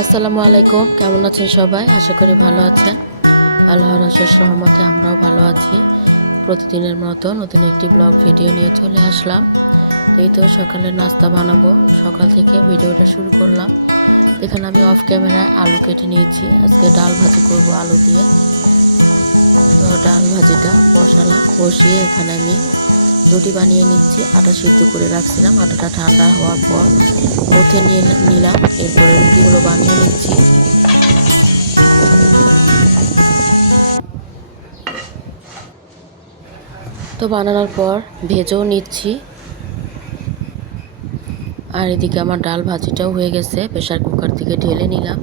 আসসালামু আলাইকুম, কেমন আছেন সবাই? আশা করি ভালো আছেন। আল্লাহর অশেষ রহমতে আমরাও ভালো আছি। প্রতিদিনের মতো নতুন একটি ব্লগ ভিডিও নিয়ে চলে আসলাম। এই তো সকালের নাস্তা বানাবো, সকাল থেকে ভিডিওটা শুরু করলাম। এখানে আমি অফ ক্যামেরায় আলু কেটে নিয়েছি। আজকে ডাল ভাজি করব আলু দিয়ে। তো ডাল ভাজিটা বসিয়ে এখানে আমি রুটি বানিয়ে নিচ্ছি। আটা সিদ্ধ করে রাখছিলাম, আটাটা ঠান্ডা হওয়ার পর মুথে নিয়ে নিলাম। এরপরে রুটিগুলো বানিয়ে নিচ্ছি। তো বানানোর পর ভেজেও নিচ্ছি। আর এদিকে আমার ডাল ভাজিটাও হয়ে গেছে, প্রেসার কুকার থেকে ঢেলে নিলাম।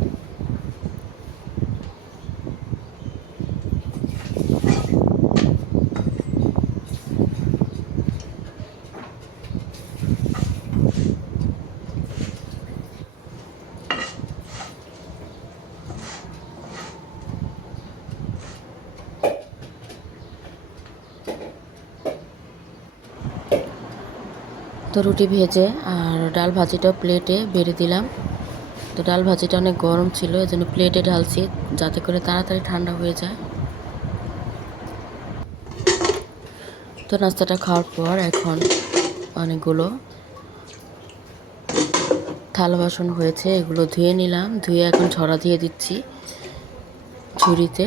তো রুটি ভেজে আর ডাল ভাজিটাও প্লেটে বেড়ে দিলাম। তো ডাল ভাজিটা অনেক গরম ছিল, এজন্য প্লেটে ঢালছি যাতে করে তাড়াতাড়ি ঠান্ডা হয়ে যায়। তো নাস্তাটা খাওয়ার পর এখন অনেকগুলো থালা বাসন হয়েছে, এগুলো ধুয়ে নিলাম। ধুয়ে এখন ঝরা দিয়ে দিচ্ছি ঝুড়িতে।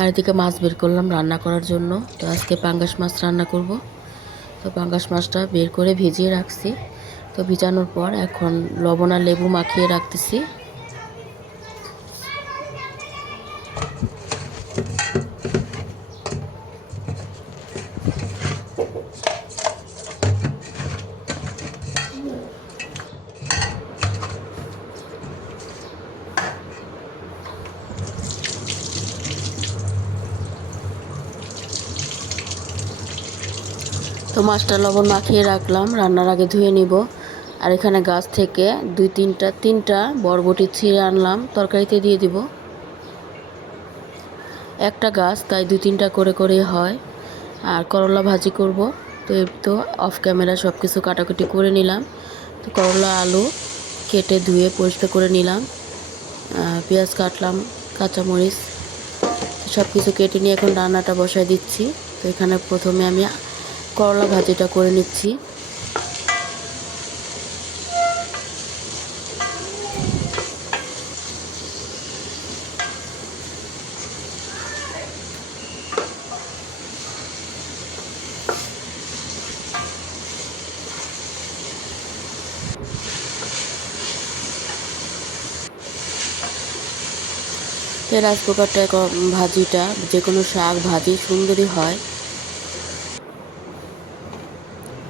আর এদিকে মাছ বের করলাম রান্না করার জন্য। তো আজকে পাঙ্গাস মাছ রান্না করব। তো পাঙ্গাস মাছটা বের করে ভিজিয়ে রাখছি। তো ভিজানোর পর এখন লবণ আর লেবু মাখিয়ে রাখতেছি। তো মাছটা লবণ মাখিয়ে রাখলাম, রান্নার আগে ধুয়ে নিব। আর এখানে গাছ থেকে তিনটা বরবটি ছিঁড়ে আনলাম, তরকারিতে দিয়ে দিব। একটা গাছ তাই 2-3টা করে হয়। আর করলা ভাজি করব। তো এই তো অফ ক্যামেরা সব কিছু কাটাকুটি করে নিলাম। তো করলা আলু কেটে ধুয়ে পরিষ্কার করে নিলাম। পেঁয়াজ কাটলাম, কাঁচামরিচ সব কিছু কেটে নিয়ে এখন রান্নাটা বসায় দিচ্ছি। তো এখানে প্রথমে আমি করলা ভাজিটা করে নিচ্ছি। তো রাইস কুকারটা ভাজিটা যে কোনো শাক ভাজি সুন্দরই হয়।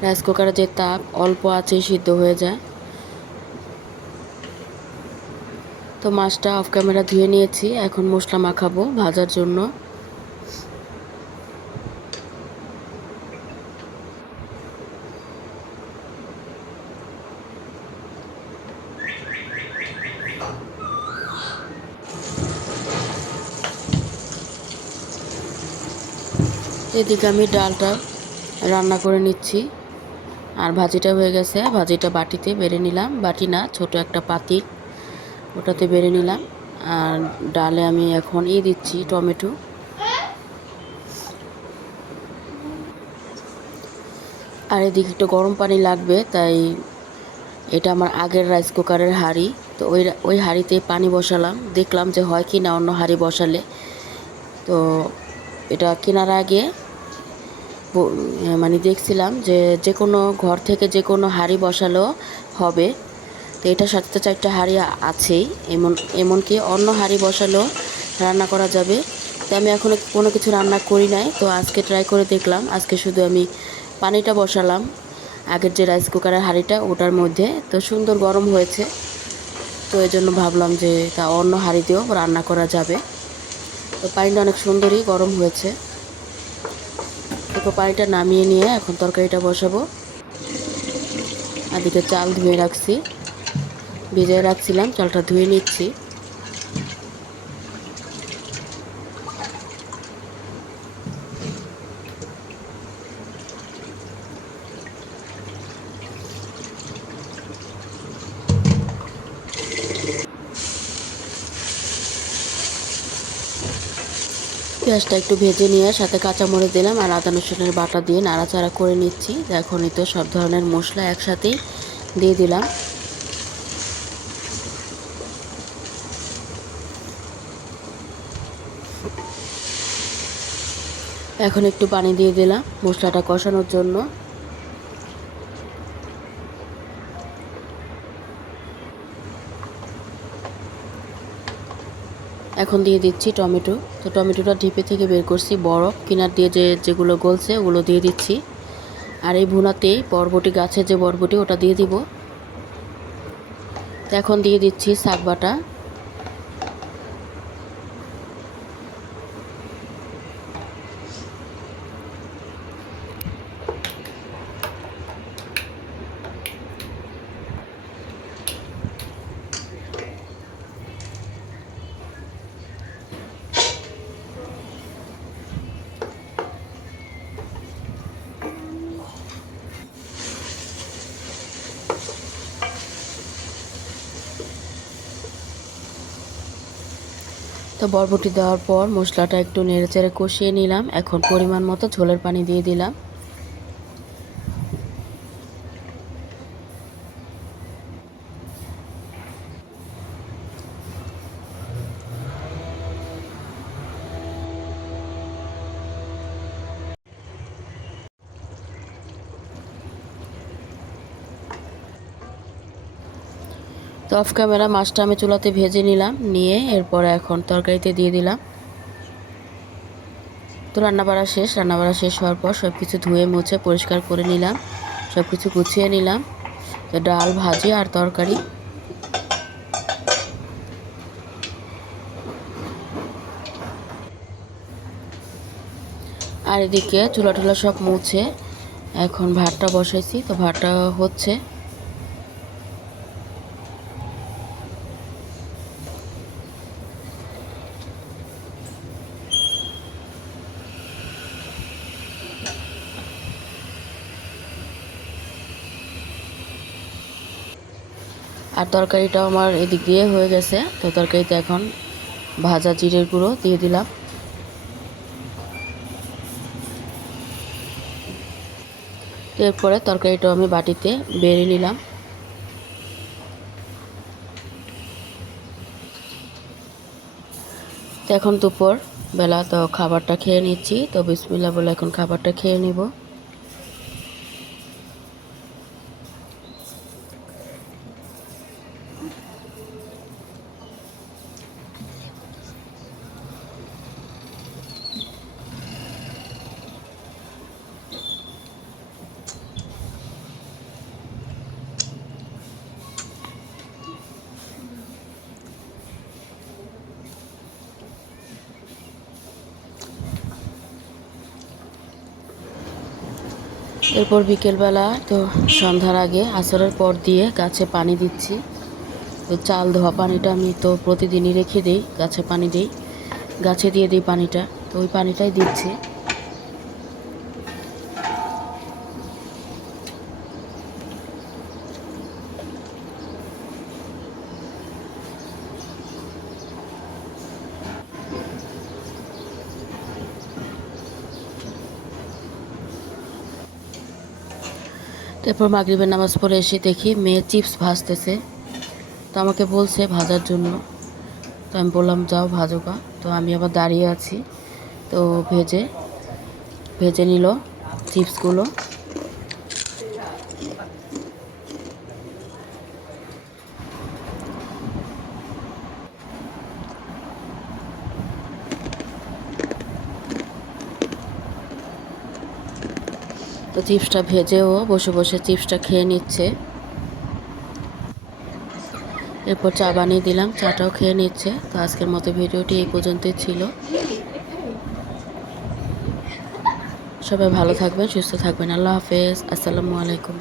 রাইস কুকারে যে তাপ অল্প আঁচেই সিদ্ধ হয়ে যায়। তো মাছটা অফ ক্যামেরা ধুয়ে নিয়েছি, এখন মশলা মাখাবো ভাজার জন্য। এদিকে আমি ডালটা রান্না করে নিচ্ছি। আর ভাজিটা হয়ে গেছে, ভাজিটা বাটিতে বেড়ে নিলাম। বাটি না, ছোট একটা পাতিল, ওটাতে বেড়ে নিলাম। আর ডালে আমি এখন দিচ্ছি টমেটো। আর এদিকে একটু গরম পানি লাগবে, তাই এটা আমার আগের রাইস কুকারের হাঁড়ি। তো ওই হাঁড়িতে পানি বসালাম, দেখলাম যে হয় কি না অন্য হাঁড়ি বসালে। তো এটা কেনার আগে মানে দেখছিলাম যে যে কোনো ঘর থেকে যে কোনো হাঁড়ি বসালেও হবে। তো এটার সাথে তো 4টা হাঁড়ি আছেই, এমনকি অন্য হাঁড়ি বসালেও রান্না করা যাবে। তো আমি এখনও কোনো কিছু রান্না করি নাই, তো আজকে ট্রাই করে দেখলাম। আজকে শুধু আমি পানিটা বসালাম আগের যে রাইস কুকারের হাঁড়িটা ওটার মধ্যে। তো সুন্দর গরম হয়েছে, তো এই জন্য ভাবলাম যে তা অন্য হাঁড়িতেও রান্না করা যাবে। তো পানিটা অনেক সুন্দরই গরম হয়েছে। তো পানিটা নামিয়ে নিয়ে এখন তরকারিটা বসাবো। এদিকে চাল ধুয়ে রাখছি, ভিজিয়ে রাখছিলাম, চালটা ধুয়ে নিচ্ছি। পেঁয়াজটা একটু ভেজে নিয়ে সাথে কাঁচামরিচ দিলাম আর আদা রসুনের বাটা দিয়ে নাড়াচাড়া করে নিচ্ছি। এখনই তো সব ধরনের মশলা একসাথেই দিয়ে দিলাম। এখন একটু পানি দিয়ে দিলাম মশলাটা কষানোর জন্য। এখন দিয়ে দিচ্ছি টমেটো। তো টমেটোটা ডিপে থেকে বের করছি, বরফ কিনার দিয়ে যেগুলো গলছে ওগুলো দিয়ে দিচ্ছি। আর এই ভুনাতেই বরবটি, গাছের যে বরবটি ওটা দিয়ে দিব। তো এখন দিয়ে দিচ্ছি শাক বাটা। তো বরবটি দেওয়ার পর মশলাটা একটু নেড়েচেড়ে কষিয়ে নিলাম। এখন পরিমাণ মতো ঝোলের পানি দিয়ে দিলাম। তো অফ ক্যামেরা মাছটা আমি চুলাতে ভেজে নিলাম, নিয়ে এরপরে এখন তরকারিতে দিয়ে দিলাম। তো রান্নাবাড়া শেষ হওয়ার পর সব কিছু ধুয়ে মুছে পরিষ্কার করে নিলাম, সব কিছু গুছিয়ে নিলাম। তো ডাল, ভাজি আর তরকারি। আর এদিকে চুলা টুলা সব মুছে এখন ভাতটা বসাইছি। তো ভাতটা হচ্ছে। আর তরকারিটাও আমার এদিক দিয়ে হয়ে গেছে। তো তরকারিতে এখন ভাজা জিরের গুঁড়ো দিয়ে দিলাম। এরপরে তরকারিটাও আমি বাটিতে বেড়ে নিলাম। তো এখন দুপুর বেলা, তো খাবারটা খেয়ে নিচ্ছি। তো বিসমিল্লাহ বলে এখন খাবারটা খেয়ে নিব। এরপর বিকেলবেলা, তো সন্ধ্যার আগে আসরের পর দিয়ে গাছে পানি দিচ্ছি। তো চাল ধোয়া পানিটা আমি তো প্রতিদিনই রেখে দিই, গাছে পানি দিই, গাছে দিয়ে দিই পানিটা। তো ওই পানিটাই দিচ্ছি। তারপর মাগরিবের নামাজ পড়ে এসে দেখি মেয়ে চিপস ভাজতেছে। তো আমাকে বলছে ভাজার জন্য। তো আমি বললাম যাও ভাজো গা। তো আমি আবার দাঁড়িয়ে আছি। তো ভেজে নিল চিপসগুলো। তো চিপসটা ভেজেও বসে বসে চিপসটা খেয়ে নিচ্ছে। এরপর চা বানিয়ে দিলাম, চাটাও খেয়ে নিচ্ছে। তো আজকের মতো ভিডিওটি এই পর্যন্তই ছিল। সবাই ভালো থাকবেন, সুস্থ থাকবেন। আল্লাহ হাফেজ। আসসালামু আলাইকুম।